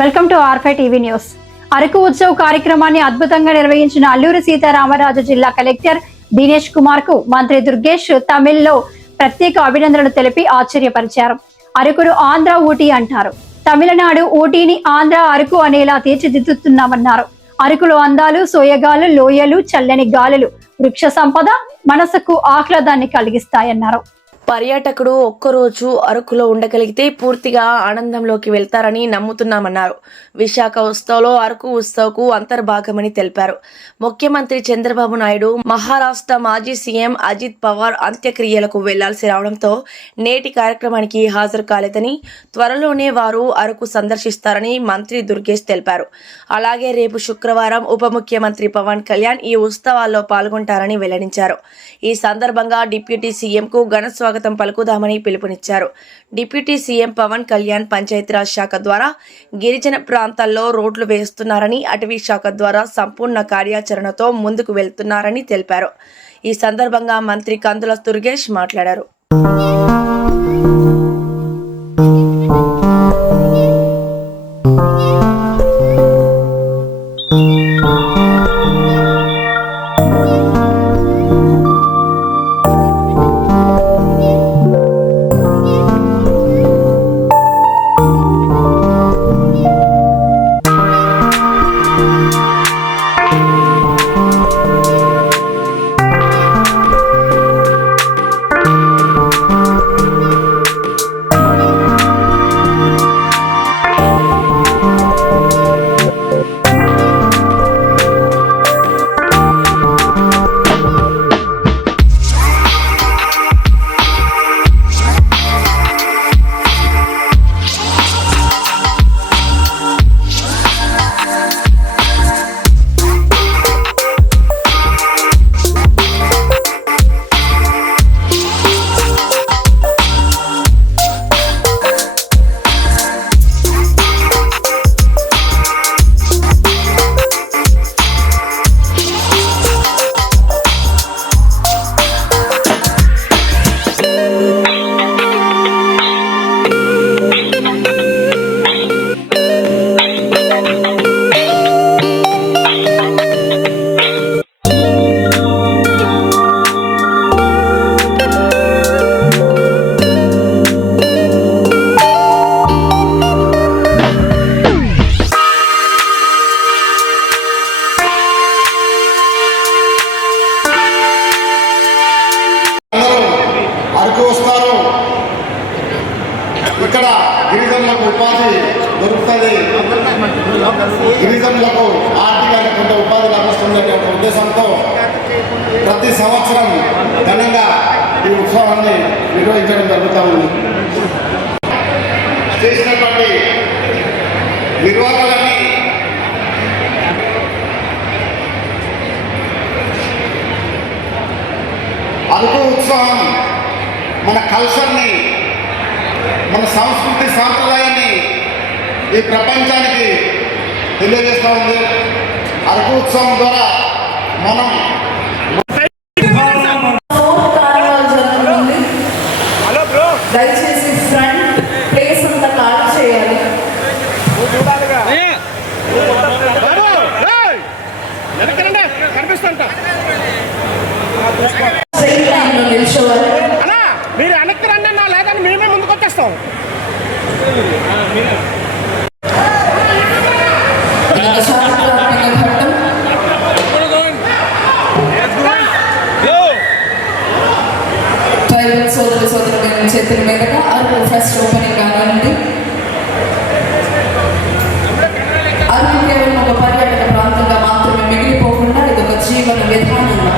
Welcome to ఆర్5 TV news. Araku Utsav కార్యక్రమాన్ని అద్భుతంగా నిర్వహించిన అల్లూరి సీతారామరాజు జిల్లా కలెక్టర్ దినేష్ కుమార్ కు మంత్రి దుర్గేష్ తమిళ్లో ప్రత్యేక అభినందనలు తెలిపి ఆశ్చర్యపరిచారు. అరకును ఆంధ్ర ఊటీ అంటారు. తమిళనాడు ఊటీని ఆంధ్ర అరకు అనేలా తీర్చిదిద్దుతున్నామన్నారు. అరకులో అందాలు, సోయగాలు, లోయలు, చల్లని గాలులు, వృక్ష సంపద మనసుకు ఆహ్లాదాన్ని కలిగిస్తాయన్నారు. పర్యాటకుడు ఒక్కరోజు అరకులో ఉండగలిగితే పూర్తిగా ఆనందంలోకి వెళ్తారని నమ్ముతున్నామన్నారు. విశాఖ ఉత్సవ్లో అరకు ఉత్సవ్కు అంతర్భాగమని తెలిపారు. ముఖ్యమంత్రి చంద్రబాబు నాయుడు, మహారాష్ట్ర మాజీ సీఎం అజిత్ పవార్ అంత్యక్రియలకు వెళ్లాల్సి రావడంతో నేటి కార్యక్రమానికి హాజరు కాలేదని, త్వరలోనే వారు అరకు సందర్శిస్తారని మంత్రి దుర్గేష్ తెలిపారు. అలాగే రేపు శుక్రవారం ఉప ముఖ్యమంత్రి పవన్ కళ్యాణ్ ఈ ఉత్సవాల్లో పాల్గొంటారని వెల్లడించారు. ఈ సందర్భంగా డిప్యూటీ సీఎంకు ఘన స్వాగతం పలుకుదామని పిలుపునిచ్చారు. డిప్యూటీ సీఎం పవన్ కళ్యాణ్ పంచాయతీరాజ్ శాఖ ద్వారా గిరిజన ప్రాంతాల్లో రోడ్లు వేస్తున్నారని, అటవీ శాఖ ద్వారా సంపూర్ణ కార్యాచరణతో ముందుకు వెళ్తున్నారని తెలిపారు. ఈ సందర్భంగా మంత్రి కందుల దుర్గేష్ మాట్లాడారు. ఇక్కడ గిరిజనులకు ఉపాధి దొరుకుతుంది, గిరిజనులకు ఆర్థికంగా కొంత ఉపాధి లభిస్తుందనే ఒక ఉద్దేశంతో ప్రతి సంవత్సరం ఘనంగా ఈ ఉత్సవాన్ని నిర్వహించడం జరుగుతూ ఉంది. చేసినటువంటి నిర్వాహకులని అరకు ఉత్సవం మన కల్చర్ని, మన సంస్కృతి సాంప్రదాయాన్ని ఈ ప్రపంచానికి తెలియజేస్తూ ఉంది. అరకు ఉత్సవం ద్వారా మనం దయచేసి ఫ్రంట్ ప్లేస్ అంతా ఖాళీ చేయాలి. నిల్చోవాలి. మీరు వెనక్కి రండి అన్నా, లేదని మేమే ముందుకు వచ్చేస్తాం. ట్రైబల్ సోదరుల చేతుల మీదుగా అరకు ఫస్ట్ ఓపెనింగ్ కానుంది. అరకు కేవలం ఒక పర్యాటక ప్రాంతంగా మాత్రమే మిగిలిపోకుండా ఇది ఒక జీవన విధానంగా,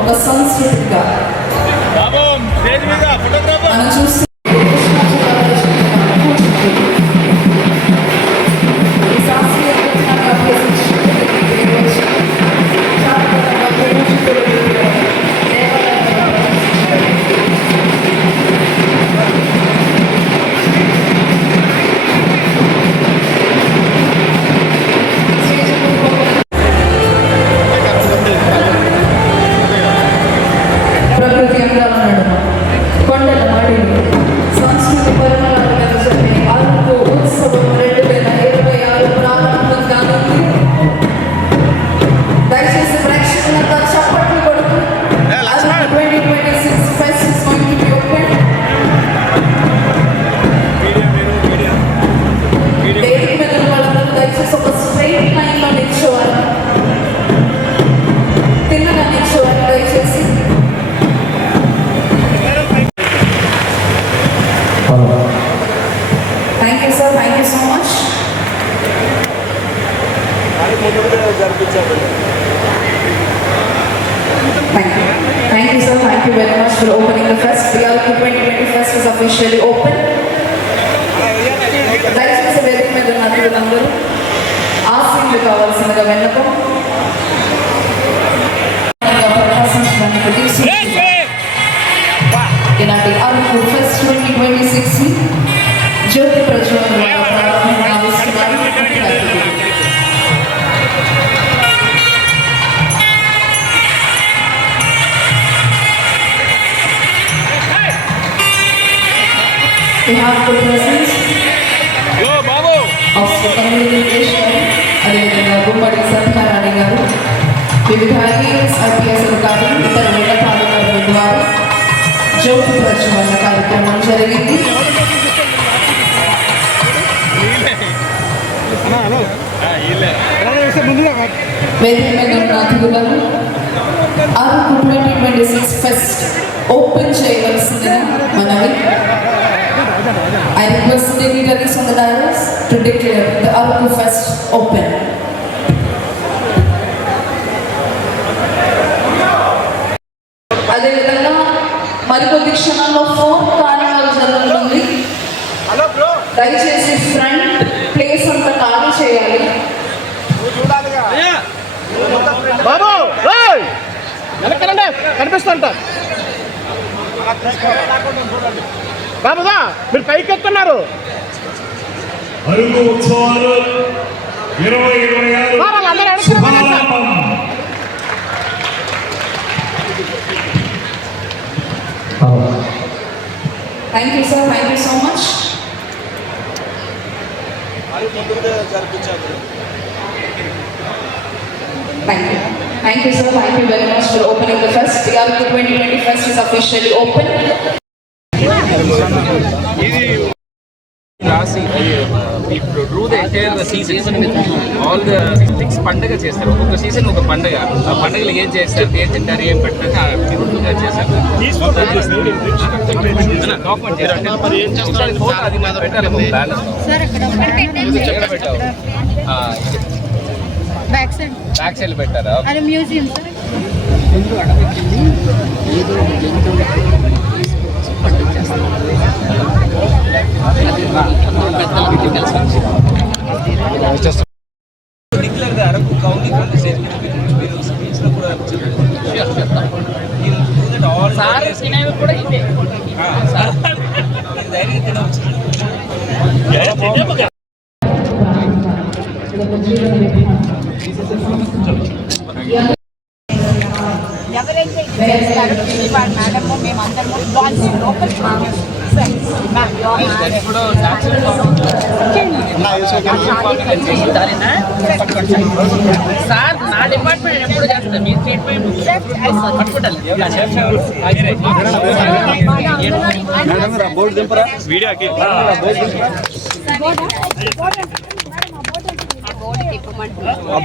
ఒక సంస్కృతిగా మనం చూస్తూ Thank you. Thank you, sir. Thank you very much for opening the fest. The Aruku 2021 is officially open. దయచేసి వేదిక మీద ఉన్న అతిథులందరూ ఆశీర్లు కావాల్సిందిగా విన్నపం. ఈనాటి అరకు ఫెస్ట్ 2026 జ్యోతి ప్రజ్వలన ప్రారంభం కావిస్తున్నారు. We have the presence of communication అదేవిధంగా గుమ్మడి సత్యనారాయణ గారు, వివిధ ఐఏఎస్ ఐపీఎస్ అధికారులు, ఇతర ఉన్నతాధికారుల ద్వారా జ్యోతి ప్రజ్వలన కార్యక్రమం జరిగింది. వేదిక మీద ఉన్న అతిథులను అరకు 2026 ఫెస్ట్ ఓపెన్ చేయవలసిందిగా మనవి. I request dignitaries on the dais to declare the Aruku Fest open. అదేవిధంగా మరికొద్ది క్షణంలో ఫోన్ కార్యక్రమాలు జరగనుంది. దయచేసి ఫ్రంట్ ప్లేస్ అంతా ఖాళీ చేయాలి. బాబు వెనకనండి కనిపిస్తుంట బాబుగా మీరు పైకి ఎత్తున్నారు. అరుగు ఉత్సవాలు 2026 శుభారంభం. Thank you, sir. Thank you so much. Thank you. Thank you, sir. Thank you very much for opening the fest. The Aruku 2020 fest is officially open. ఇప్పుడు రూ the entire season all the things పండగ చేస్తారు. ఒక్కొక్క season ఒక పండగ. ఆ పండుగలు ఏం చేస్తారు, ఏం తింటారు, ఏం పెట్టారు తిరుగుతుగా చేస్తారు. డాక్యుమెంట్ చేస్తారు. ఫోటో అది మనం పెట్టాలి. ఎక్కడ పెట్టావు? బ్యాక్ సైడ్ పెట్టారా? Museum declare the Araku county from the state. మీరు స్పీచ్ లో కూడా చెప్తాం. సార్ తినేవి కూడా ఇదే. సార్ ధైర్యంగా తినవచ్చు. ఎవరైతే చేస్తారో మేడము మేమందరము లోకల్ సార్ నా డిపార్ట్మెంట్ ఎప్పుడు చేస్తాను. మీ ట్రీట్మెంట్ బోర్డు దింపరా వీడియోకి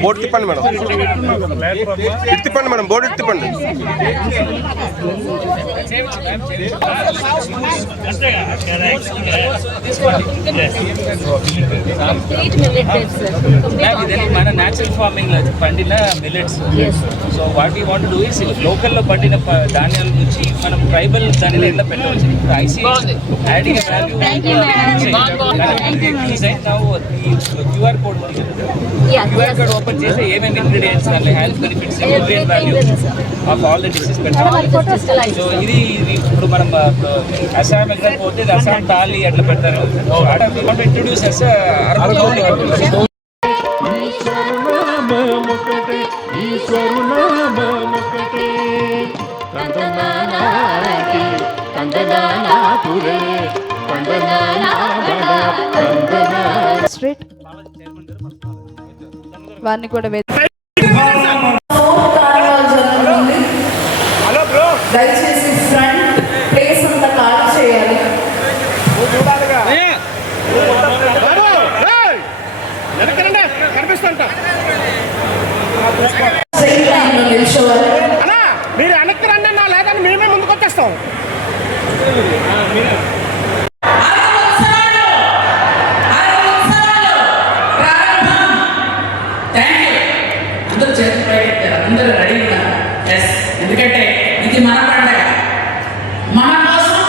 బోర్డు తిప్పండి మేడం. తిప్పండి మేడం, బోర్డు తిప్పండి. మన న్యాచురల్ ఫార్మింగ్ లో పండిన millets. So what you want do is లోకల్లో పండిన ధాన్యాల నుంచి మనం ట్రైబల్ దానిలో ఎట్లా పెట్టవచ్చు. ఐసీ యాడింగ్ క్యూఆర్ కోడ్ ఓపెన్ చేసి ఏమేమి ingredients health benefits value of all the dishes పెట్టాలి. సో ఇది ఇప్పుడు మనం అస్సాం ఎక్కడ పోతే అస్సాం థాలీ అట్లా పెడతారు. ఇంట్రొడ్యూస్ చేస్తే స్ట్రీట్ వారిని కూడా దయచేసి ఫ్రంట్ ప్లేస్ అంతా ఖాళీ చేయాలి. వెనకనండి కనిపిస్తుంట నిల్చోవాలి. మీరు వెనక్కి రండి అన్నా, లేదని మేమే ముందుకు వచ్చేస్తాం. అందరూ రెడీ ఉన్నారు. ఎందుకంటే ఇది మన పండగ. మన కోసం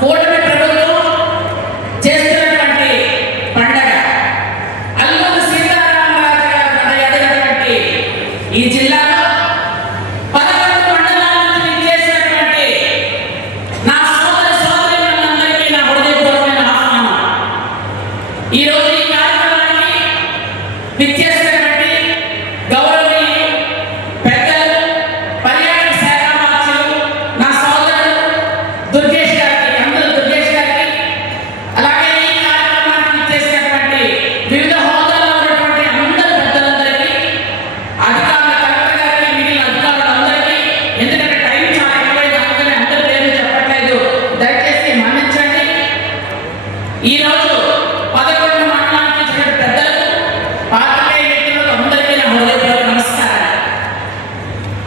కూటమి ప్రభుత్వం చేస్తున్నటువంటి పండగ. అల్లూరి సీతారామరాజు గారు ఎదిగినటువంటి ఈ జిల్లాలో 11 మండలాల నుంచి చేసినటువంటి నా సోదర సోదరీమణులందరికీ నా హృదయపూర్వకమైన ఆహ్వానం. ఈరోజు ఈ కార్యక్రమానికి విచ్చేసినటువంటి గౌరవనీయులు పెద్దలు, పర్యాటక శాఖ మంత్రులు, నా సోదరుడు దుర్గేష్ గారికి, అందరూ దుర్గేష్ గారికి, అలాగే ఈ కార్యక్రమానికి విచ్చేసినటువంటి వివిధ హోదాలో ఉన్నటువంటి అందరు పెద్దలందరికీ, అధికారుల కలెక్టర్ గారికి, మిగిలిన అధికారులందరికీ, ఎందుకంటే టైం చాలా ఎక్కువైంది, అందుకని అందరి పేర్లు చెప్పట్లేదు, దయచేసి మన్నించండి. ఈరోజు 11 మండలానికి చెందిన పెద్దలకు, పాత్రికేయ మిత్రులకు అందరికీ నా హృదయపూర్వక నమస్కారం.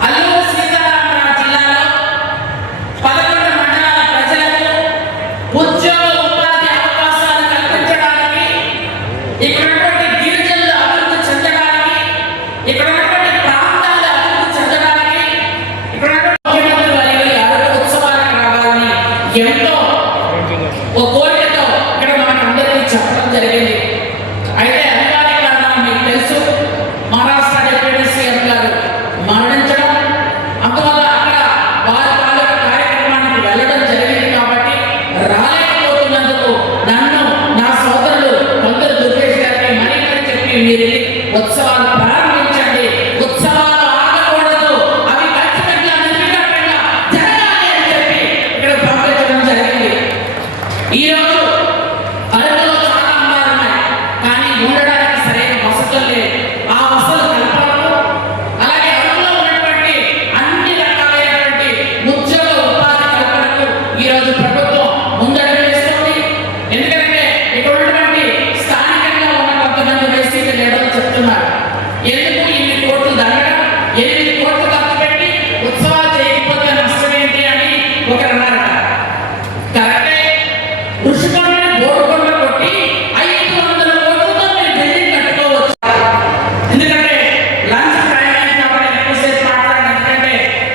అల్లూరి సీతారామరాజు జిల్లాలో 11 మండలాల ప్రజలకు ఉద్యోగ ఉపాధి అవకాశాలు కల్పించడానికి, ఇక్కడ ఉన్నటువంటి గిరిజనులు అభివృద్ధి చెందడానికి, ఇక్కడ ఉన్నటువంటి ప్రాంతాలు అభివృద్ధి చెందడానికి, ఇక్కడ ఉన్నటువంటి ముఖ్యమంత్రి వర్యులు ఈ అరకు ఉత్సవాలకు రావాలని ఎంతో ఓ కోరికతో ఇక్కడ మనకందరికీ చెప్పడం జరిగింది. అయితే అనివార్య కారణాలు మీకు తెలుసు, మహారాష్ట్ర డిప్యూటీ సీఎం గారు మరణించడం, అందువల్ల అక్కడ వారి తాలూకా కార్యక్రమానికి వెళ్ళడం జరిగింది కాబట్టి రాలేకపోతున్నందుకు నన్ను, నా సోదరులు కొందరు దుర్గేష్ గారికి మరీ చెప్పి మీరు ఉత్సవాలు ప్రారంభించండి, ఉత్సవాలు ఆగకూడదు, అవి ఖచ్చితంగా నిర్విఘ్నంగా జరగాలి అని చెప్పి ఇక్కడ పంపించడం జరిగింది. ఈరోజు అరకులో చాలా అందాలు ఉన్నాయి, కానీ ఉండడానికి సరైన వసతులు లేవు. ఆ వసతులు కల్పనకు, అలాగే అరకులో ఉన్నటువంటి అన్ని రకాలైనటువంటి ఉద్యోగ ఉపాధి కల్పనకు ఈరోజు ప్రభుత్వం ముందడుగు వేస్తుంది. ఎందుకంటే ఇక్కడ ఉన్నటువంటి స్థానికంగా ఉన్న కొంతమంది వైసీపీ లీడర్లు చెప్తున్నారు, ఎందుకు ఇన్ని కోట్లు దండడం, 8 కోట్లు ఖర్చు పెట్టి ఉత్సవాలు చేయకపోతే నష్టం ఏంటి అని ఒకరు అన్నారట. కరెక్టే, ఋషికొండని బోడుకొండ కొట్టి 500 కోట్లతో మీరు బిల్డింగ్ కట్టుకోవచ్చు. ఎందుకంటే లంచ్ టైం అయింది కాబట్టి ఎక్కువసేపు మాట్లాడాలి, ఎందుకంటే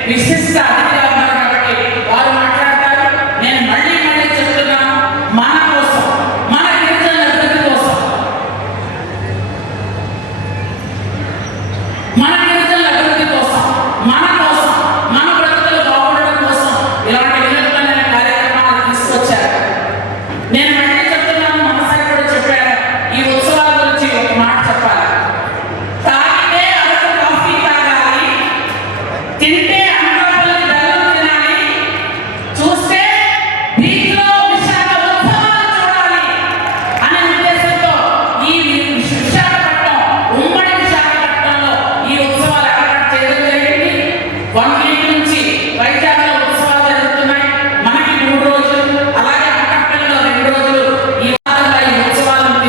విశిష్ట అతిథిగా ఉన్నారు కాబట్టి వారు మాట్లాడతారు. నేను మళ్ళీ చెప్తున్నాను, మన కోసం, మన గిరిజనుల అభివృద్ధి కోసం, మన గిరిజనుల అభివృద్ధి కోసం, మన కోసం, మన బ్రతుకులు బాగుండడం కోసం ఇలాంటి వినూత్నమైన కార్యక్రమాలు తీసుకొచ్చారు. నేను మళ్ళీ చెప్తున్నాను, మనసారి కూడా చెప్పారు, ఈ ఉత్సవాల గురించి ఒక మాట చెప్పాలి. తాగితే అరకు కాఫీ తాగాలి, తింటే అనకాపల్లి బెల్లం తినాలి, చూస్తే బీచ్లో విశాఖ ఉత్సవాలు చూడాలి అనే ఉద్దేశంతో ఈ విశాఖపట్నం, ఉమ్మడి విశాఖపట్నంలో ఈ ఉత్సవాలు ఏర్పాటు చేయడం జరిగింది. 1 వీక్ నుంచి వైజాగ్లో ఉత్సవాలు జరుగుతున్నాయి, మనకి 3 రోజులు, అలాగే అనకాపల్లిలో 2 రోజులు. ఈ విధంగా ఈ ఉత్సవాలను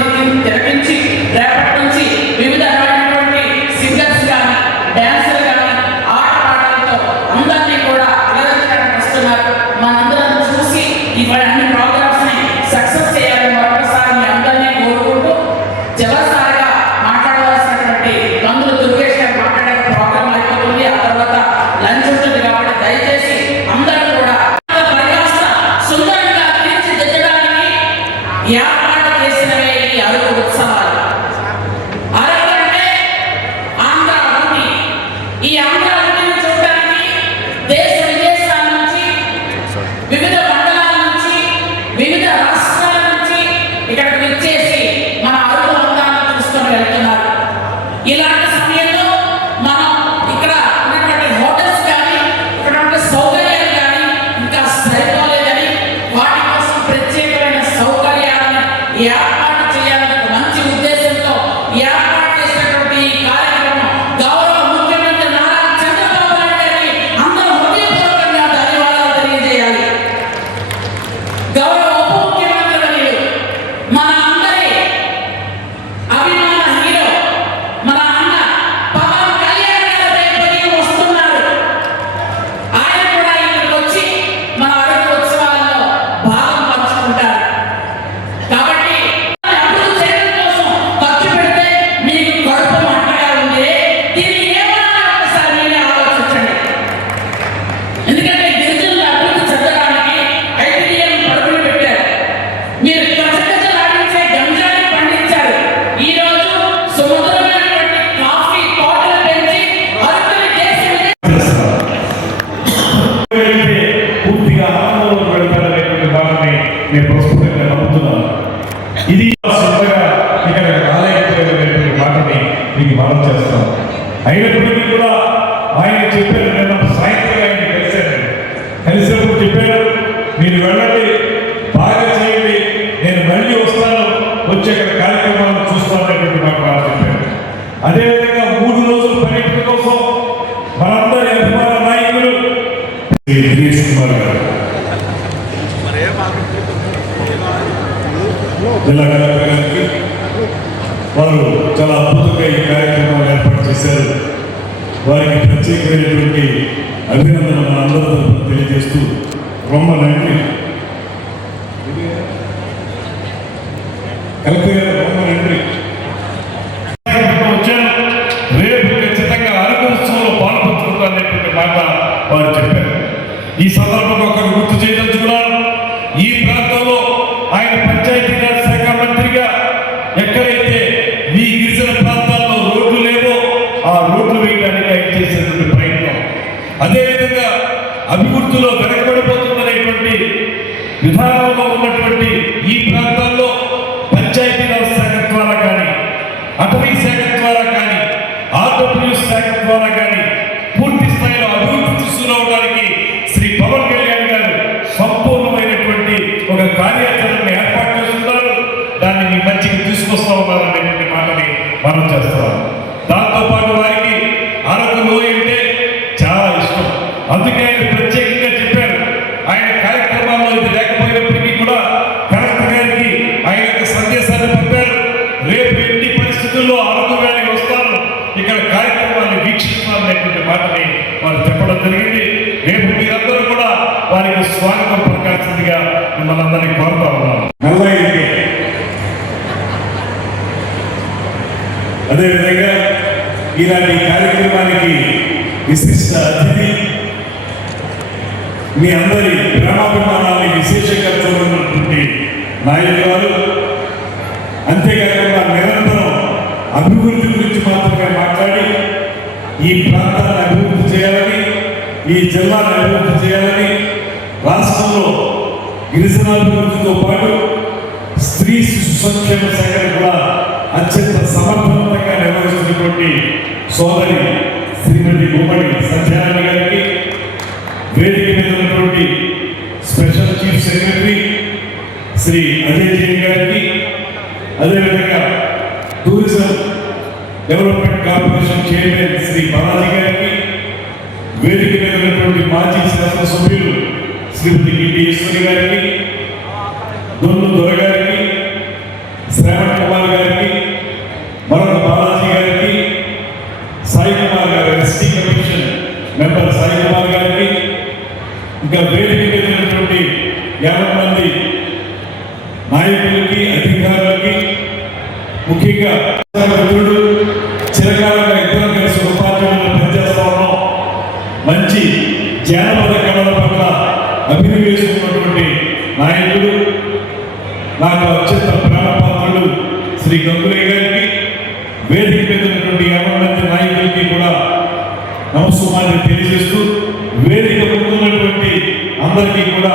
తిరగించి రేపటి నుంచి వివిధ రకమైనటువంటి సింగర్స్ కానీ, డాన్సర్లు కానీ, ఆటపాటలతో అందరినీ కూడా అలరించడానికి వస్తున్నారు. మనందరం చూసి ఇవన్నీ ప్రోగ్రామ్స్ ని సక్సెస్ చేయాలని మరొకసారి మీ అందరినీ కోరుకుంటూ, చివరిసారిగా మాట్లాడవలసినటువంటి కందులు దుర్గేష్ గారు మాట్లాడే ప్రోగ్రామ్ అయిపోతుంది, ఆ తర్వాత లంచ్ ఉంటుంది కాబట్టి దయచేసి అందరూ కూడా పరికాస్త సుందరంగా తీర్చిదిద్దడానికి ఏర్పాటు చేసినవే ఈ అరకు ఉత్సవాలు. అరకు అంటే ఆంధ్ర ఊటీ. ఈ ఆంధ్ర ఊటీని చూడడానికి దేశ విదేశాల నుంచి, వివిధ మండలాల నుంచి, వివిధ రాష్ట్రాల నుంచి ఇక్కడికి విచ్చేసి మన అరకు అందాలను చూసుకొని వెళ్తున్నారు. ఇలాంటి సమయంలో మనం ఇక్కడ ఉన్నటువంటి హోటల్స్ కానీ, ఇక్కడ ఉన్న సౌకర్యాలు కానీ ఇంకా సరిపోలేదని, వాటి కోసం ప్రత్యేకమైన సౌకర్యాలను ఏర్పాటు చేయాలని ఒక మంచి ఉద్దేశంతో ఏర్పాటు చేసినటువంటి ఈ కార్యక్రమం గౌరవ ముఖ్యమంత్రి నారా చంద్రబాబు నాయుడు గారికి అందరూ హృదయపూర్వకంగా ధన్యవాదాలు తెలియజేయాలి. గౌరవ ఉప ముఖ్యమంత్రి వర్యులు, మన అందరి అభిమాన హీరో, మన అన్న పవన్ కళ్యాణ్ గారు రేపు వస్తున్నారు. ఆయన కూడా ఇక్కడికి వచ్చి మన అరకు ఉత్సవాల్లో భాగం పంచుకుంటారు. కాబట్టి అదేవిధంగా 3 రోజుల పర్యటన కోసం మనందరి అభిమాన నాయకులు శ్రీ దినేష్ కుమార్ గారు, జిల్లా కలెక్టర్ గారికి, వారు చాలా అద్భుతంగా ఈ కార్యక్రమాలు ఏర్పాటు చేశారు. వారికి ప్రత్యేకమైనటువంటి అభినందనలు మన అందరి తరఫున తెలియజేస్తూ రొమ్మ నన్ను కలెక్టర్ గారు రొమ్మ నన్ను వచ్చాను. రేపు ఖచ్చితంగా అరకు ఉత్సవంలో పాల్పంచుకుంటారనేటువంటి మాట వారు చెప్పారు. ఈ సందర్భంగా ఒకరు గుర్తు చేయదలుచుకున్నాను. ఈ ప్రాంతంలో ఆయన పంచాయతీరాజ్ శాఖ మంత్రిగా ఎక్కడైతే ఈ గిరిజన ప్రాంతాల్లో రోడ్లు లేవో ఆ రోడ్లు వేయడానికి ఆయన చేసినటువంటి ప్రయత్నం, అదేవిధంగా అభివృద్ధిలో వెనకబడిపోతుందనేటువంటి విధానంలో ఉన్నటువంటి ఈ ప్రాంతాల్లో పంచాయతీరాజ్ శాఖ ద్వారా కానీ, అటవీ శాఖ ద్వారా కానీ, ఆర్డబ్ల్యూఎస్ శాఖ ద్వారా కానీ పూర్తి స్థాయిలో అభివృద్ధి తీసుకురావడానికి శ్రీ పవన్ కళ్యాణ్ గారు సంపూర్ణమైనటువంటి ఒక కార్యాచరణను ఏర్పాటు చేస్తున్నారు. దాన్ని మీ మంచికి తీసుకొస్తా ఉన్నారనేటువంటి మాటని మనం చేస్తున్నాం. దాంతోపాటు వారికి అరకు లోయ అంటే చాలా ఇష్టం. అందుకే ఆయన ప్రత్యేకంగా చెప్పారు. ఆయన కార్యక్రమాల్లో ఇది లేకపోయినప్పటికీ కూడా కలెక్టర్ గారికి ఆయన యొక్క సందేశాన్ని పంపారు. రేపు ఎన్ని పరిస్థితుల్లో అరకు వ్యాలీ వస్తారు, ఇక్కడ కార్యక్రమాన్ని వీక్షిస్తున్నారనేటువంటి మాటని వారు చెప్పడం జరిగింది. రేపు మీరందరూ కూడా వారికి స్వాగతం పలకాల్సిందిగా మిమ్మల్ని అందరినీ కోరుతా ఉన్నాను. అదేవిధంగా ఇలాంటి కార్యక్రమానికి విశిష్ట అతిథి, మీ అందరి ప్రేమాభిమానాన్ని విశేషంగా చూడనున్నటువంటి నాయకులు గారు, అంతేకాకుండా నిరంతరం అభివృద్ధి గురించి మాత్రమే మాట్లాడి ఈ ప్రాంతాన్ని అభివృద్ధి చేయాలని, ఈ జిల్లాను అభివృద్ధి చేయాలని, రాష్ట్రంలో గిరిజనాభివృద్ధితో పాటు స్త్రీ శిశు సంక్షేమ శాఖను కూడా అత్యంత సమర్థవంతంగా నిర్వహిస్తున్నటువంటి సోదరి శ్రీమతి గుమ్మడి సంధ్యారాణి గారికి, వేదిక మీద ఉన్నటువంటి special chief secretary Shri Ajay Jain గారికి, అదేవిధంగా tourism development corporation chairman Shri Balaji గారికి, వేదిక మీద ఉన్నటువంటి మాజీ శాసనసభ్యులు శ్రీమతి గిడ్డి ఈశ్వరి గారికి, దొన్ను దొర గారికి, శ్రావణ్ కుమార్ గారికి, మరొక బాలాజీ గారికి, సాయి కుమార్ గారు ST commission member Sai Kumar గారికి, ఇంకా వేదిక మీద ఉన్నటువంటి 50 మంది నాయకులకి, అధికారులకి, ముఖ్యంగా మిత్రుడు చిరకాలంగా ఇద్దరం కలిసి ఉపాధ్యాయులను పనిచేస్తా ఉన్నాం. మంచి జానపద కళల పట్ల అభినవేసుకున్నటువంటి నాయకుడు, నాకు అత్యంత ప్రేమపాత్రుడు శ్రీ గంగులయ్య గారికి, వేదిక మీద ఉన్నటువంటి 50 మంది నాయకులకి కూడా నమస్కారాన్ని తెలియజేస్తూ, వేదిక ముందున్నటువంటి అందరికీ కూడా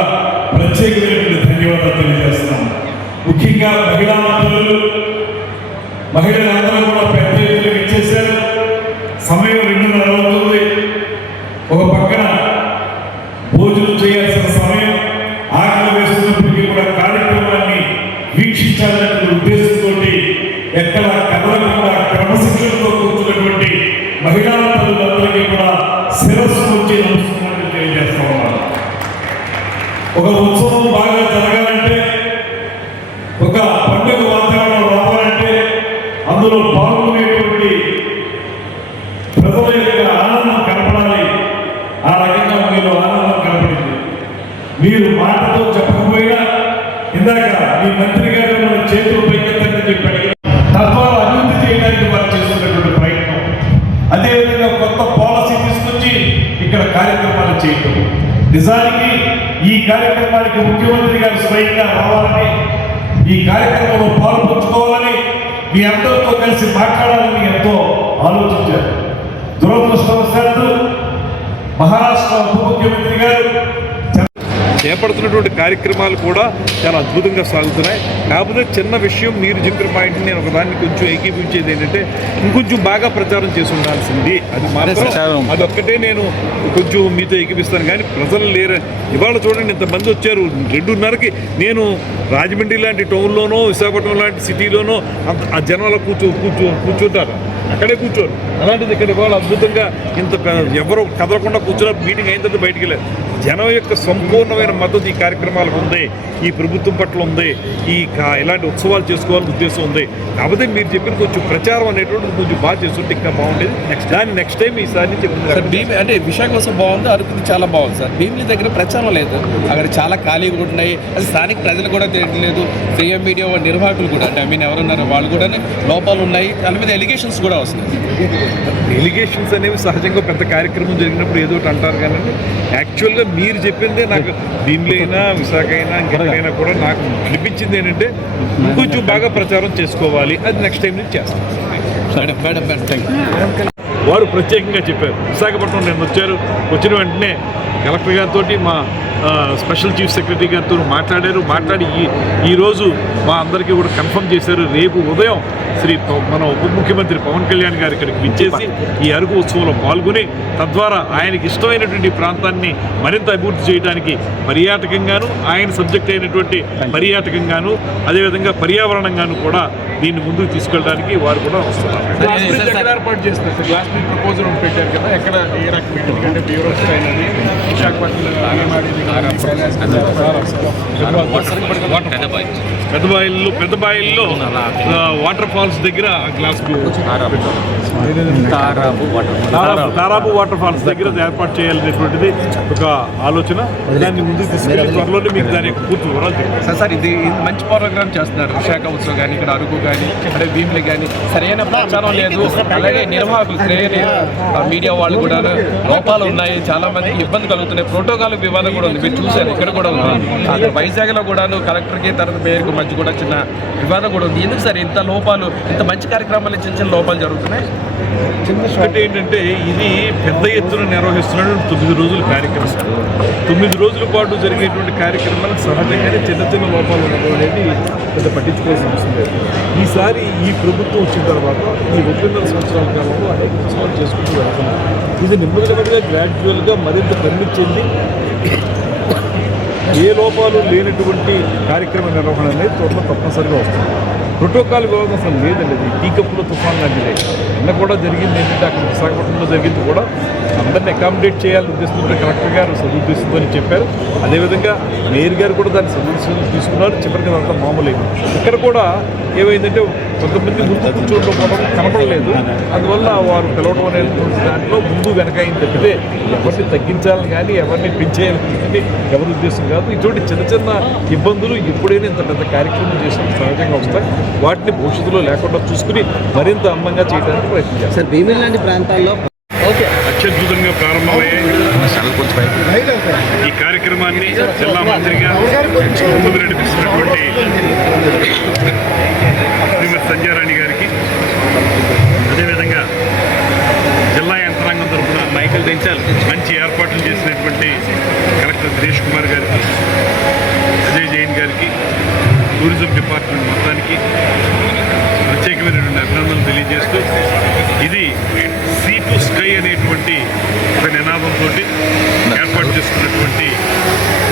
ప్రత్యేకమైనటువంటి ధన్యవాదాలు తెలియజేస్తున్నాను. ముఖ్యంగా మహిళా మంత్రులు, మహిళలందరూ కూడా పెద్ద ఎత్తున ఇచ్చేశారు. సమయం 2:30 అవుతుంది. ఒక పక్కన భోజనం చేయాల్సిన సమయం, ఆకలి వేస్తున్నప్పటికీ కూడా కార్యక్రమాన్ని వీక్షించాలనే ఉద్దేశంతో ఎక్కడ కదలకుండా క్రమశిక్షణతో కూర్చున్నటువంటి మహిళా తల్లులందరికీ కూడా శిరస్సు నుంచి నమస్కారాలు తెలియజేస్తా ఉన్నారు. ఒక ఉత్సవం బాగా జరగాలంటే, ఒక పండుగ వాతావరణం రావాలంటే అందులో పాల్గొనేటువంటి ప్రజల యొక్క ఆనందం కనపడాలి. ఆ రకంగా మీరు ఆనందం కనపడింది. మీరు మాటతో చెప్పకపోయినా ఇందాక మీ మంత్రి గారు మన చేతులు పైకెత్తని చెప్పాడు. తద్వారా అభివృద్ధి చేయడానికి వారు చేస్తున్నటువంటి ప్రయత్నం, అదేవిధంగా కొత్త పాలసీ తీసుకొచ్చి ఇక్కడ కార్యక్రమాలు చేయటం. నిజానికి ఈ కార్యక్రమానికి ముఖ్యమంత్రి గారు స్వయంగా రావాలని, ఈ కార్యక్రమంలో పాల్పంచుకోవాలని, మీ అందరితో కలిసి మాట్లాడాలని ఎంతో ఆలోచించారు. దురదృష్టవశాత్తు మహారాష్ట్ర ఉప ముఖ్యమంత్రి గారు చేపడుతున్నటువంటి కార్యక్రమాలు కూడా చాలా అద్భుతంగా సాగుతున్నాయి. కాకపోతే చిన్న విషయం మీరు చెప్పిన పాయింట్ నేను ఒకదాన్ని కొంచెం ఏకీపించేది ఏంటంటే ఇంకొంచెం బాగా ప్రచారం చేసి ఉండాల్సింది. అది మాత్రం అదొక్కటే నేను కొంచెం మీతో ఏకీపిస్తాను. కానీ ప్రజలు లేరు. ఇవాళ చూడండి ఇంతమంది వచ్చారు. 2:30కి నేను రాజమండ్రి లాంటి టౌన్లోనో విశాఖపట్నం లాంటి సిటీలోనో ఆ జనాలు కూర్చుంటారు, అక్కడే కూర్చోరు. అలాంటిది ఇక్కడ ఇవాళ అద్భుతంగా ఎవరు కదలకుండా కూర్చున్నారు. మీటింగ్ అయిన తర్వాత బయటికి వెళ్ళారు. జనం యొక్క సంపూర్ణమైన మద్దతు ఈ కార్యక్రమాలకు ఉంది, ఈ ప్రభుత్వం పట్ల ఉంది, ఇలాంటి ఉత్సవాలు చేసుకోవాలని ఉద్దేశం ఉంది. కాకపోతే మీరు చెప్పిన కొంచెం ప్రచారం అనేటువంటిది కొంచెం బాగా చేస్తుంటే ఇంకా బాగుండేది. నెక్స్ట్ టైం ఈసారి నుంచి అంటే విశాఖ కోసం బాగుంది, అరకు చాలా బాగుంది సార్. భీమిలి దగ్గర ప్రచారం లేదు, అక్కడ చాలా ఖాళీగా ఉంటున్నాయి. అది స్థానిక ప్రజలు కూడా తెలియట్లేదు. సిఎం మీడియా నిర్వాహకులు కూడా అంటే ఎవరున్నారు వాళ్ళు కూడా లోపాలు ఉన్నాయి. దాని మీద ఎలిగేషన్స్ కూడా వస్తున్నాయి. ఎలిగేషన్స్ అనేవి సహజంగా పెద్ద కార్యక్రమం జరిగినప్పుడు ఏదో ఒకటి అంటారు. కానీ యాక్చువల్గా మీరు చెప్పిందే నాకు భీమిలి అయినా విశాఖ అయినా ఇంకెక్కడైనా కూడా నాకు అనిపించింది ఏంటంటే ఇంకొంచెం బాగా ప్రచారం చేసుకోవాలి. అది నెక్స్ట్ టైం నుంచి చేస్తాం. వారు ప్రత్యేకంగా చెప్పారు. విశాఖపట్నం నేను వచ్చారు, వచ్చిన వెంటనే కలెక్టర్ గారితో మా స్పెషల్ చీఫ్ సెక్రటరీ గారితో మాట్లాడి ఈరోజు మా అందరికీ కూడా కన్ఫర్మ్ చేశారు. రేపు ఉదయం మన ఉప ముఖ్యమంత్రి పవన్ కళ్యాణ్ గారు ఇక్కడికి విచ్చేసి ఈ అరకు ఉత్సవంలో పాల్గొని తద్వారా ఆయనకి ఇష్టమైనటువంటి ప్రాంతాన్ని మరింత అభివృద్ధి చేయడానికి పర్యాటకంగాను, ఆయన సబ్జెక్ట్ అయినటువంటి పర్యాటకంగాను, అదేవిధంగా పర్యావరణంగాను కూడా దీన్ని ముందుకు తీసుకెళ్ళడానికి వారు కూడా వస్తున్నారు. ఏర్పాటు చేస్తున్నారు సార్. గ్లాస్ బ్రిడ్జ్ ప్రపోజల్ పెట్టారు కదా, ఎక్కడ ఏ రకమైన బ్యూరో అయినది విశాఖపట్నం పెద్దబాయిల్లో వాటర్ ఫాల్స్ దగ్గర గ్లాస్ తారాబు వాటర్ ఫాల్స్ దగ్గర ఏర్పాటు చేయాలనేటువంటిది ఒక ఆలోచన. దాన్ని ముందుకు తీసుకెళ్ళి త్వరలోనే మీకు దాని పూర్తి వివరాలు సార్ ఇది మంచి ప్రోగ్రామ్ చేస్తున్నారు. విశాఖ ఉత్సవం కానీ ఇక్కడ అరకు కానీ అంటే భీమిలి కానీ సరైన ప్రచారం లేదు. అలాగే నిర్వాహకులు మీడియా వాళ్ళు కూడా లోపాలు ఉన్నాయి, చాలా మందికి ఇబ్బంది కలుగుతున్నాయి. ప్రోటోకాల్ వివాదం కూడా ఉంది, మీరు చూశారు. ఇక్కడ కూడా ఉంది. అక్కడ వైజాగ్లో కూడా కలెక్టర్కి తర్వాత మేయర్కి మధ్య కూడా చిన్న వివాదం కూడా ఉంది. ఎందుకు సార్ ఇంత లోపాలు, ఇంత మంచి కార్యక్రమాలు చిన్న లోపాలు జరుగుతున్నాయి? ఒకటి ఏంటంటే ఇది పెద్ద ఎత్తున నిర్వహిస్తున్నటువంటి 9 రోజుల కార్యక్రమం. 9 రోజుల పాటు జరిగేటువంటి కార్యక్రమాలకు సహజంగానే చిన్న లోపాలు ఉండడం అనేది పెద్ద పట్టించుకోవాల్సిన అవసరం లేదు. ఈసారి ఈ ప్రభుత్వం వచ్చిన తర్వాత ఈ 1.5 సంవత్సరాల కాలంలో అనేక ఉత్సవాలు చేసుకుంటూ వెళ్తున్నాం. ఇది నెమ్మదిగా గ్రాడ్యువల్గా మరింత పరిమితి చెంది ఏ లోపాలు లేనటువంటి కార్యక్రమ నిర్వహణ అనేది త్వరలో తప్పనిసరిగా వస్తుంది. ప్రోటోకాల్ వివాదం అసలు లేదండి. అది టీ కప్పులో తుఫాన్ లాంటిదే. నిన్న కూడా జరిగింది ఏంటంటే అక్కడ విశాఖపట్నంలో జరిగింది కూడా అందరినీ అకామిడేట్ చేయాలని ఉద్దేశంతో కలెక్టర్ గారు సదుద్దేశంతో చెప్పారు. అదేవిధంగా మేయర్ గారు కూడా దాన్ని సదుద్దేశంతో తీసుకున్నారు. చివరికి అంతా మామూలైంది. ఇక్కడ కూడా ఏమైందంటే కొంతమంది ముందు కూర్చోవడం కనపడలేదు. అందువల్ల వారు పిలవడం అనేటువంటి దాంట్లో ముందు వెనక అయింది తప్పితే ఎవరిని తగ్గించాలని కానీ ఎవరిని పెంచేయాలని కానీ ఎవరి ఉద్దేశం కాదు. ఇటువంటి చిన్న ఇబ్బందులు ఎప్పుడైనా ఇంత పెద్ద కార్యక్రమం చేసినప్పుడు సహజంగా వస్తాయి. వాటిని భవిష్యత్తులో లేకుండా చూసుకుని మరింత అందంగా చేయడానికి ప్రయత్నం చేస్తారు. సార్ భీమిలి లాంటి ప్రాంతాల్లో అత్యద్భుతంగా ప్రారంభమయ్యాయి. ఈ కార్యక్రమాన్ని జిల్లా మంత్రిగా ముందుకు నడిపిస్తున్నటువంటి శ్రీమతి సంధ్యారాణి గారికి, అదేవిధంగా జిల్లా యంత్రాంగం తరఫున మైకల్ డెంచాల్ మంచి ఏర్పాట్లు చేసినటువంటి కలెక్టర్ దినేష్ కుమార్ గారికి, అజయ్ జైన్ గారికి, టూరిజం డిపార్ట్మెంట్ మొత్తానికి ప్రత్యేకమైనటువంటి అభినందనలు తెలియజేస్తూ ఇది సీ టు స్కై అనేటువంటి ఒక నినాదంతో ఏర్పాటు చేసుకున్నటువంటి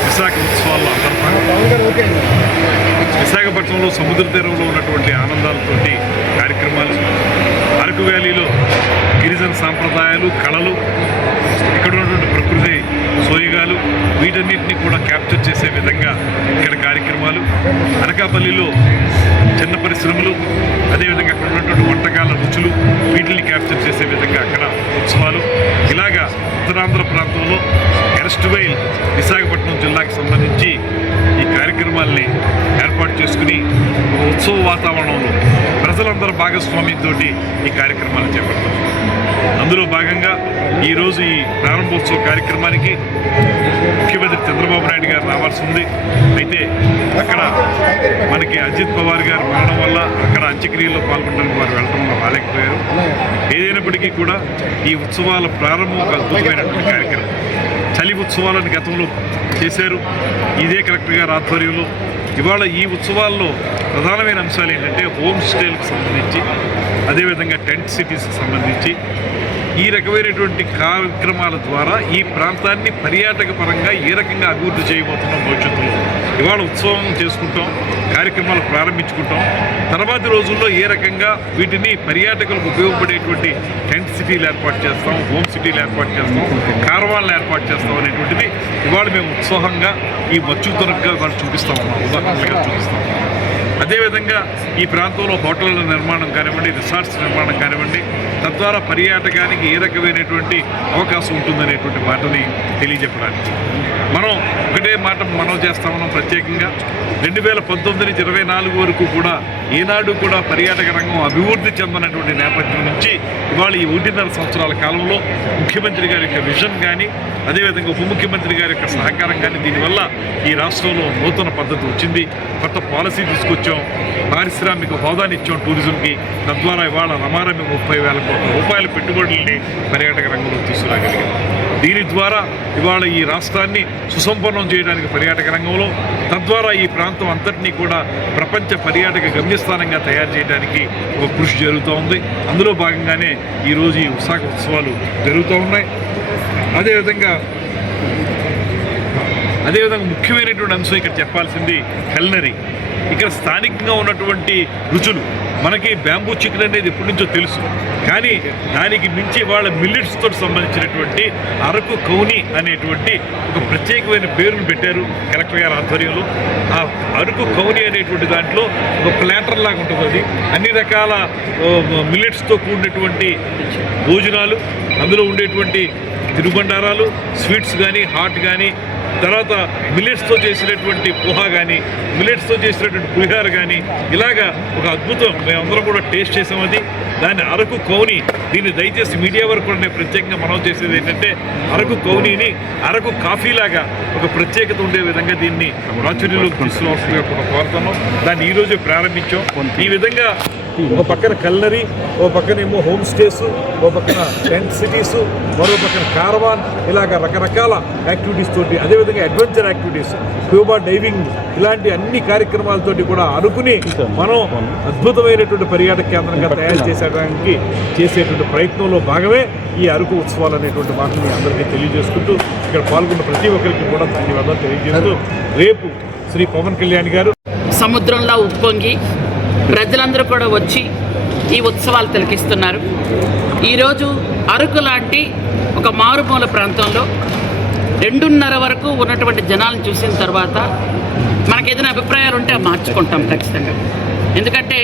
విశాఖ ఉత్సవాల సందర్భంగా విశాఖపట్నంలో సముద్ర తీరంలో ఉన్నటువంటి ఆనందాలతోటి కార్యక్రమాలు, అరకు వ్యాలీలో గిరిజన సాంప్రదాయాలు, కళలు, ఇక్కడ ఉన్నటువంటి ప్రకృతి సోయగాలు, వీటన్నిటిని కూడా క్యాప్చర్ చేసే విధంగా ఇక్కడ కార్యక్రమాలు, అనకాపల్లిలో చిన్న పరిశ్రమలు, అదేవిధంగా అక్కడ ఉన్నటువంటి వంటకాల రుచులు, వీటిని క్యాప్చర్ చేసే విధంగా అక్కడ ఉత్సవాలు, ఇలాగా ఉత్తరాంధ్ర ప్రాంతంలో ఎర్స్ట్వైల్ విశాఖపట్నం జిల్లాకు సంబంధించి ఈ కార్యక్రమాల్ని ఏర్పాటు చేసుకుని ఉత్సవ వాతావరణంలో ప్రజలందరూ భాగస్వామ్యంతో ఈ కార్యక్రమాలు చేపడతారు. అందులో భాగంగా ఈరోజు ఈ ప్రారంభోత్సవ కార్యక్రమానికి ముఖ్యమంత్రి చంద్రబాబు నాయుడు గారు రావాల్సి ఉంది. అయితే అక్కడ మనకి అజిత్ పవార్ గారు మరణం వల్ల అక్కడ అంత్యక్రియల్లో పాల్గొనడానికి వారు వెళ్ళడంలో రాలేకపోయారు. ఏదైనప్పటికీ కూడా ఈ ఉత్సవాల ప్రారంభం ఒక అద్భుతమైనటువంటి కార్యక్రమం. చలి ఉత్సవాలను గతంలో చేశారు ఇదే కలెక్టర్ గారి ఆధ్వర్యంలో. ఇవాళ ఈ ఉత్సవాల్లో ప్రధానమైన అంశాలు ఏంటంటే హోమ్ స్టేలకు సంబంధించి, అదేవిధంగా టెంట్ సిటీస్కి సంబంధించి ఈ రకమైనటువంటి కార్యక్రమాల ద్వారా ఈ ప్రాంతాన్ని పర్యాటక పరంగా ఏ రకంగా అభివృద్ధి చేయబోతున్నాం భవిష్యత్తులో. ఇవాళ ఉత్సవం చేసుకుంటాం, కార్యక్రమాలు ప్రారంభించుకుంటాం, తర్వాతి రోజుల్లో ఏ రకంగా వీటిని పర్యాటకులకు ఉపయోగపడేటువంటి టెంట్ సిటీలు ఏర్పాటు చేస్తాం, హోమ్ సిటీలు ఏర్పాటు చేస్తాం, కార్వాన్లు ఏర్పాటు చేస్తాం అనేటువంటిది ఇవాళ మేము ఉత్సాహంగా ఈ మచ్చుతరగా వాళ్ళు చూపిస్తాం, ఉదాహరణగా చూపిస్తాం. అదేవిధంగా ఈ ప్రాంతంలో హోటళ్ల నిర్మాణం కానివ్వండి, రిసార్ట్స్ నిర్మాణం కానివ్వండి, తద్వారా పర్యాటకానికి ఏ రకమైనటువంటి అవకాశం ఉంటుందనేటువంటి మాటని తెలియజెప్పడానికి మనం ఒకటే మాట మనం చేస్తామన్నాం. ప్రత్యేకంగా 2019 నుంచి 2024 వరకు కూడా ఏనాడు కూడా పర్యాటక రంగం అభివృద్ధి చెందనటువంటి నేపథ్యం నుంచి ఇవాళ ఈ 1.5 సంవత్సరాల కాలంలో ముఖ్యమంత్రి గారి యొక్క విజన్ కానీ, అదేవిధంగా ఉప ముఖ్యమంత్రి గారి యొక్క సహకారం కానీ, దీనివల్ల ఈ రాష్ట్రంలో నూతన పద్ధతి వచ్చింది, కొత్త పాలసీ తీసుకొచ్చాం, పారిశ్రామిక హోదాని ఇచ్చాం టూరిజంకి. తద్వారా ఇవాళ రమారమి 30,000 కోట్ల రూపాయల పెట్టుబడుల్ని పర్యాటక రంగంలో తీసుకురాగలిగాం. దీని ద్వారా ఇవాళ ఈ రాష్ట్రాన్ని సుసంపన్నం చేయడానికి పర్యాటక రంగంలో, తద్వారా ఈ ప్రాంతం అంతటినీ కూడా ప్రపంచ పర్యాటక గమ్యస్థానంగా తయారు చేయడానికి ఒక కృషి జరుగుతూ ఉంది. అందులో భాగంగానే ఈరోజు ఈ విశాఖ ఉత్సవాలు జరుగుతూ ఉన్నాయి. అదేవిధంగా ముఖ్యమైనటువంటి అంశం ఇక్కడ చెప్పాల్సింది కల్నరీ. ఇక్కడ స్థానికంగా ఉన్నటువంటి రుచులు, మనకి బ్యాంబూ చికెన్ అనేది ఎప్పటి నుంచో తెలుసు, కానీ దానికి మించి వాళ్ళ మిల్లెట్స్తో సంబంధించినటువంటి అరకు కౌని అనేటువంటి ఒక ప్రత్యేకమైన పేరును పెట్టారు కలెక్టర్ గారి ఆధ్వర్యంలో. ఆ అరకు కౌని అనేటువంటి దాంట్లో ఒక ప్లాటర్ లాగా ఉంటుంది. అది అన్ని రకాల మిల్లెట్స్తో కూడినటువంటి భోజనాలు, అందులో ఉండేటువంటి తిరుబండారాలు, స్వీట్స్ కానీ, హాట్ కానీ, తర్వాత మిల్లెట్స్తో చేసినటువంటి పోహా కానీ, మిల్లెట్స్తో చేసినటువంటి పులిహార కానీ, ఇలాగా ఒక అద్భుతం మేమందరం కూడా టేస్ట్ చేసామది. దాన్ని అరకు కౌని, దీన్ని దయచేసి మీడియా వరకు కూడా నేను ప్రత్యేకంగా మనం చేసేది ఏంటంటే అరకు కౌనీని అరకు కాఫీలాగా ఒక ప్రత్యేకత ఉండే విధంగా దీన్ని ప్రాచుర్యంలోకి తీసుకురావాల్సిందిగా కూడా కోరుతున్నాం. దాన్ని ఈరోజు ప్రారంభించాం. ఈ విధంగా ఒక పక్కన కల్నరీ, ఓ పక్కనేమో హోమ్ స్టేస్, ఓ పక్కన టెంట్ సిటీస్, మరో పక్కన కారవాన్, ఇలాగ రకరకాల యాక్టివిటీస్ తోటి, అదేవిధంగా అడ్వెంచర్ యాక్టివిటీస్, స్కూబా డైవింగ్, ఇలాంటి అన్ని కార్యక్రమాలతోటి కూడా అరకుని మనం అద్భుతమైనటువంటి పర్యాటక కేంద్రంగా తయారు చేసేటువంటి ప్రయత్నంలో భాగమే ఈ అరకు ఉత్సవాలు అనేటువంటి మాటని అందరికీ తెలియజేసుకుంటూ, ఇక్కడ పాల్గొన్న ప్రతి ఒక్కరికి కూడా ధన్యవాదాలు తెలియజేస్తూ, రేపు శ్రీ పవన్ కళ్యాణ్ గారు సముద్రంలో ఉప్పొంగి ప్రజలందరూ కూడా వచ్చి ఈ ఉత్సవాలు తిలకిస్తున్నారు. ఈరోజు అరకు లాంటి ఒక మారుమూల ప్రాంతంలో 2:30 వరకు ఉన్నటువంటి జనాలను చూసిన తర్వాత మనకి ఏదైనా అభిప్రాయాలు ఉంటే మార్చుకుంటాం ఖచ్చితంగా. ఎందుకంటే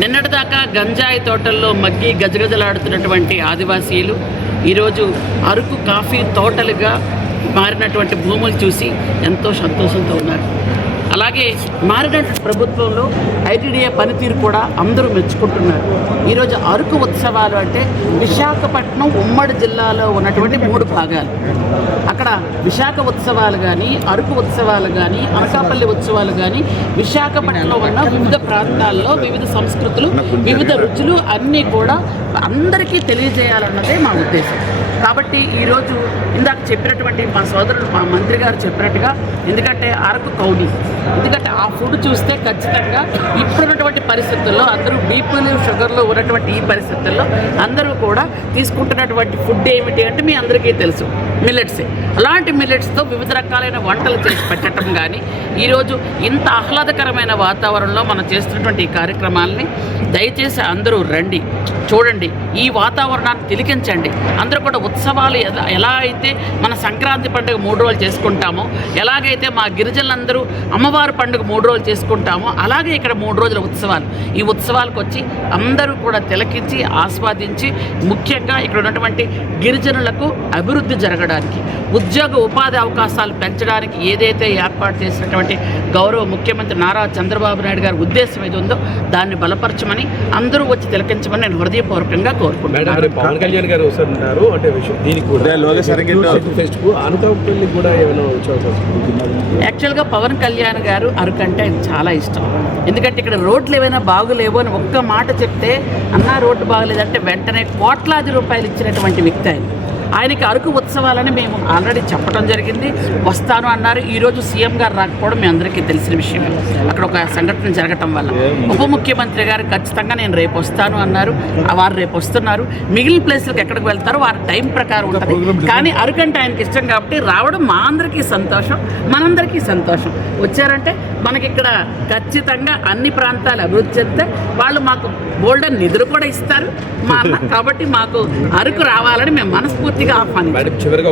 నిన్నటిదాకా గంజాయి తోటల్లో మగ్గి గజగజలాడుతున్నటువంటి ఆదివాసీలు ఈరోజు అరకు కాఫీ తోటలుగా మారినటువంటి భూములు చూసి ఎంతో సంతోషంతో ఉన్నారు. అలాగే మారినటువంటి ప్రభుత్వంలో ఐటీడీఏ పనితీరు కూడా అందరూ మెచ్చుకుంటున్నారు. ఈరోజు అరకు ఉత్సవాలు అంటే విశాఖపట్నం ఉమ్మడి జిల్లాలో ఉన్నటువంటి 3 భాగాలు. అక్కడ విశాఖ ఉత్సవాలు కానీ, అరకు ఉత్సవాలు కానీ, అనకాపల్లి ఉత్సవాలు కానీ, విశాఖపట్నంలో ఉన్న వివిధ ప్రాంతాల్లో వివిధ సంస్కృతులు, వివిధ రుచులు అన్నీ కూడా అందరికీ తెలియజేయాలన్నదే మా ఉద్దేశం. కాబట్టి ఈరోజు ఇందాక చెప్పినటువంటి మా సోదరుడు, మా మంత్రి గారు చెప్పినట్టుగా, ఎందుకంటే అరకు కౌని, ఎందుకంటే ఆ ఫుడ్ చూస్తే ఖచ్చితంగా ఇప్పుడున్నటువంటి పరిస్థితుల్లో అందరూ బీపీలు, షుగర్లు ఉన్నటువంటి ఈ పరిస్థితుల్లో అందరూ కూడా తీసుకుంటున్నటువంటి ఫుడ్ ఏమిటి అంటే మీ అందరికీ తెలుసు, మిల్లెట్సే. అలాంటి మిల్లెట్స్తో వివిధ రకాలైన వంటలు చేసి పెట్టడం కానీ, ఈరోజు ఇంత ఆహ్లాదకరమైన వాతావరణంలో మనం చేస్తున్నటువంటి ఈ కార్యక్రమాలని దయచేసి అందరూ రండి, చూడండి, ఈ వాతావరణాన్ని తిలకించండి. అందరూ కూడా ఉత్సవాలు ఎలా అయితే మన సంక్రాంతి పండుగ 3 రోజులు చేసుకుంటామో, ఎలాగైతే మా గిరిజనులందరూ అమ్మవారి పండుగ 3 రోజులు చేసుకుంటామో, అలాగే ఇక్కడ 3 రోజుల ఉత్సవాలు. ఈ ఉత్సవాలకు వచ్చి అందరూ కూడా తిలకించి ఆస్వాదించి, ముఖ్యంగా ఇక్కడ ఉన్నటువంటి గిరిజనులకు అభివృద్ధి జరగడానికి, ఉద్యోగ ఉపాధి అవకాశాలు పెంచడానికి ఏదైతే ఏర్పాటు చేసినటువంటి గౌరవ ముఖ్యమంత్రి నారా చంద్రబాబు నాయుడు గారి ఉద్దేశం ఏది ఉందో దాన్ని బలపరచమని, అందరూ వచ్చి తిలకించమని నేను హృదయపూర్వకంగా కోరుకుంటున్నాను. పవన్ కళ్యాణ్ గారు వస్తున్నారు అంటే దీనికి కూడా ఏమైనా యాక్చువల్గా పవన్ కళ్యాణ్ గారు అరకు అంటే ఆయనకు చాలా ఇష్టం. ఎందుకంటే ఇక్కడ రోడ్లు ఏమైనా బాగులేవో అని ఒక్క మాట చెప్తే, అన్నా రోడ్డు బాగలేదంటే వెంటనే కోట్లాది రూపాయలు ఇచ్చినటువంటి వ్యక్తి ఆయన. ఆయనకి అరకు ఉత్సవాలని మేము ఆల్రెడీ చెప్పడం జరిగింది, వస్తాను అన్నారు. ఈరోజు సీఎం గారు రాకపోవడం మీ అందరికీ తెలిసిన విషయం. అక్కడ ఒక సంఘటన జరగటం వల్ల ఉప ముఖ్యమంత్రి గారు ఖచ్చితంగా నేను రేపు వస్తాను అన్నారు. వారు రేపు వస్తున్నారు. మిగిలిన ప్లేస్లకు ఎక్కడికి వెళ్తారో వారి టైం ప్రకారం ఉంటుంది. కానీ అరకు అంటే ఆయనకి ఇష్టం కాబట్టి రావడం మా అందరికీ సంతోషం, మనందరికీ సంతోషం. వచ్చారంటే మనకి ఇక్కడ ఖచ్చితంగా అన్ని ప్రాంతాలు అభివృద్ధి చెందితే వాళ్ళు మాకు బోల్డెన్ నిధులు కూడా ఇస్తారు మా అన్న. కాబట్టి మాకు అరకు రావాలని మేము మనస్ఫూర్తిగా ఆహ్వానించాం. చివరిగా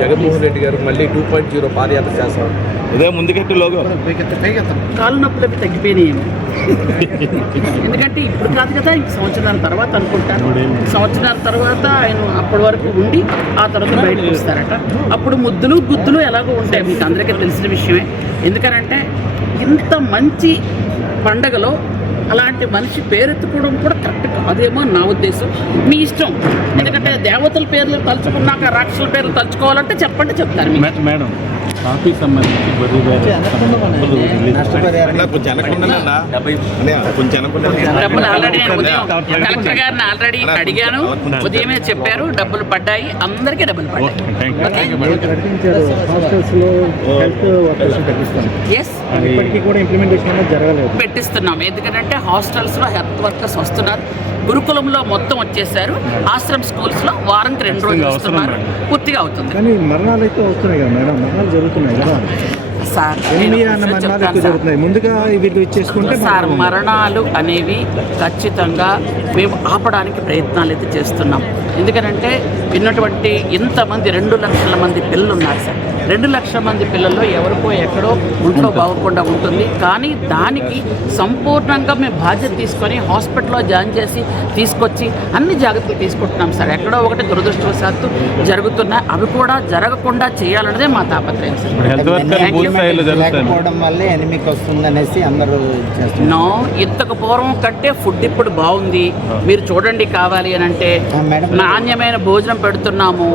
జగన్మోహన్ రెడ్డి గారు మళ్ళీ 2.0 పాదయాత్ర చేస్తాం. ఇదే ముందుకెట్టి లోగో కాళ్ళు నొప్పులు తగ్గిపోయినాయి. ఎందుకంటే ఇప్పుడు కాదు కదా, సంవత్సరాల తర్వాత అనుకుంటాను. సంవత్సరాల తర్వాత ఆయన అప్పటి వరకు ఉండి ఆ తర్వాత బయటకు వస్తారట. అప్పుడు ముద్దులు గుద్దులు ఎలాగో ఉంటాయి, మీకు అందరికీ తెలిసిన విషయమే. ఎందుకనంటే ఇంత మంచి పండగలో అలాంటి మనిషి పేరెత్తుకోవడం కూడా కరెక్ట్ కాదేమో నా ఉద్దేశం. మీ ఇష్టం. ఎందుకంటే దేవతల పేర్లు తలుచుకున్నాక రాక్షసుల పేర్లు తలుచుకోవాలంటే చెప్పండి, చెప్తారు. మేడం కాఫీ సంబంధించి డబ్బులు ఆల్రెడీ కలెక్టర్ గారిని ఆల్రెడీ అడిగాను, ఉదయమే చెప్పారు డబ్బులు పడ్డాయి, అందరికీ డబ్బులు పడ్డాయి. పెట్టిస్తున్నాం. ఎందుకంటే హాస్టల్స్ లో హెల్త్ వర్కర్స్ వస్తున్నారు. గురుకులంలో మొత్తం వచ్చేసారు. ఆశ్రమ్ స్కూల్స్ లో వారానికి 2 రోజులు వస్తున్నారు. పూర్తిగా అవుతుంది. మరణాలు అయితే వస్తున్నాయి కదా మేడం, మరణాలు జరుగుతున్నాయి కదా సార్. ముందుగా వీళ్ళు ఇచ్చేసుకుంటే సార్ మరణాలు అనేవి ఖచ్చితంగా మేము ఆపడానికి ప్రయత్నాలు అయితే చేస్తున్నాం. ఎందుకంటే విన్నటువంటి ఇంతమంది 2 లక్షల మంది పిల్లలు ఉన్నారు సార్. 2 లక్షల మంది పిల్లల్లో ఎవరికో ఎక్కడో ఒంట్లో బాగోకుండా ఉంటుంది. కానీ దానికి సంపూర్ణంగా మేము బాధ్యత తీసుకొని హాస్పిటల్లో జాయిన్ చేసి తీసుకొచ్చి అన్ని జాగ్రత్తలు తీసుకుంటున్నాం సార్. ఎక్కడో ఒకటి దురదృష్టవశాత్తు జరుగుతున్నాయి, అవి కూడా జరగకుండా చేయాలన్నదే మా తాపత్రయం సార్. నో, ఇంతకు పూర్వం కంటే ఫుడ్ ఇప్పుడు బాగుంది. మీరు చూడండి, కావాలి అని అంటే నాణ్యమైన భోజనం పెడుతున్నాము.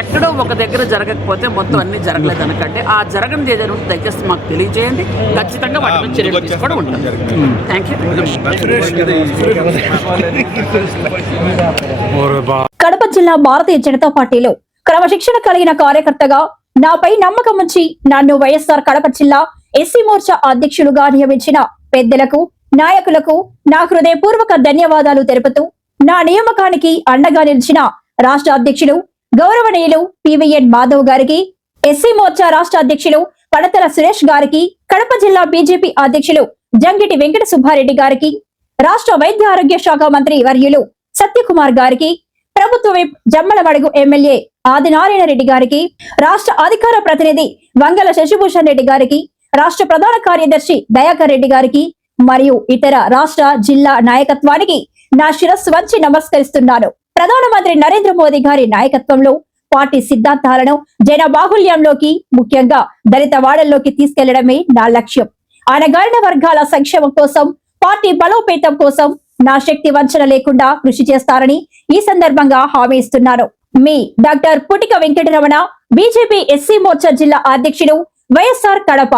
ఎక్కడో ఒక దగ్గర జరగకపోతే మొత్తం అన్ని జరగలేదు అనకంటే ఆ జరగనిది ఏదైనా ఉంటే దయచేసి మాకు తెలియజేయండి. ఖచ్చితంగా వాటి మీద చర్యలు తీసుకోవడం ఉంటుంది. Thank you. కడప జిల్లా భారతీయ జనతా పార్టీలో క్రమశిక్షణ కలిగిన కార్యకర్తగా నాపై నమ్మకం ఉంచి నన్ను వైఎస్ఆర్ కడప జిల్లా ఎస్సీ మోర్చా అధ్యక్షులుగా నియమించిన పెద్దలకు, నాయకులకు నా హృదయపూర్వక ధన్యవాదాలు తెలుపుతూ నా నియామకానికి అండగా నిలిచిన రాష్ట్ర అధ్యక్షులు గౌరవనీయులు పివిఎన్ మాధవ్ గారికి, ఎస్సీ మోర్చా రాష్ట్ర అధ్యక్షులు పడతల సురేష్ గారికి, కడప జిల్లా బీజేపీ అధ్యక్షులు జంగిటి వెంకట సుబ్బారెడ్డి గారికి, రాష్ట్ర వైద్య ఆరోగ్య శాఖ మంత్రి వర్యులు సత్యకుమార్ గారికి, ప్రభుత్వ విప్ జమ్మలమడుగు ఎమ్మెల్యే ఆదినారాయణ రెడ్డి గారికి, రాష్ట్ర అధికార ప్రతినిధి వంగల శశిభూషణ్ రెడ్డి గారికి, రాష్ట్ర ప్రధాన కార్యదర్శి దయాకర్ రెడ్డి గారికి మరియు ఇతర రాష్ట్ర జిల్లా నాయకత్వానికి నా శిరస్సు వంచి నమస్కరిస్తున్నాను. ప్రధానమంత్రి నరేంద్ర మోదీ గారి నాయకత్వంలో పార్టీ సిద్ధాంతాలను జన బాహుళ్యంలోకి, ముఖ్యంగా దళిత వాడల్లోకి తీసుకెళ్లడమే నా లక్ష్యం. అణగారిన వర్గాల సంక్షేమం కోసం, పార్టీ బలోపేతం కోసం నా శక్తి వంచన లేకుండా కృషి చేస్తారని ఈ సందర్భంగా హామీ ఇస్తున్నాను. మీ doctor Putika Venkataramana, BJP SC Morcha జిల్లా అధ్యక్షుడు, వైఎస్ఆర్ కడప.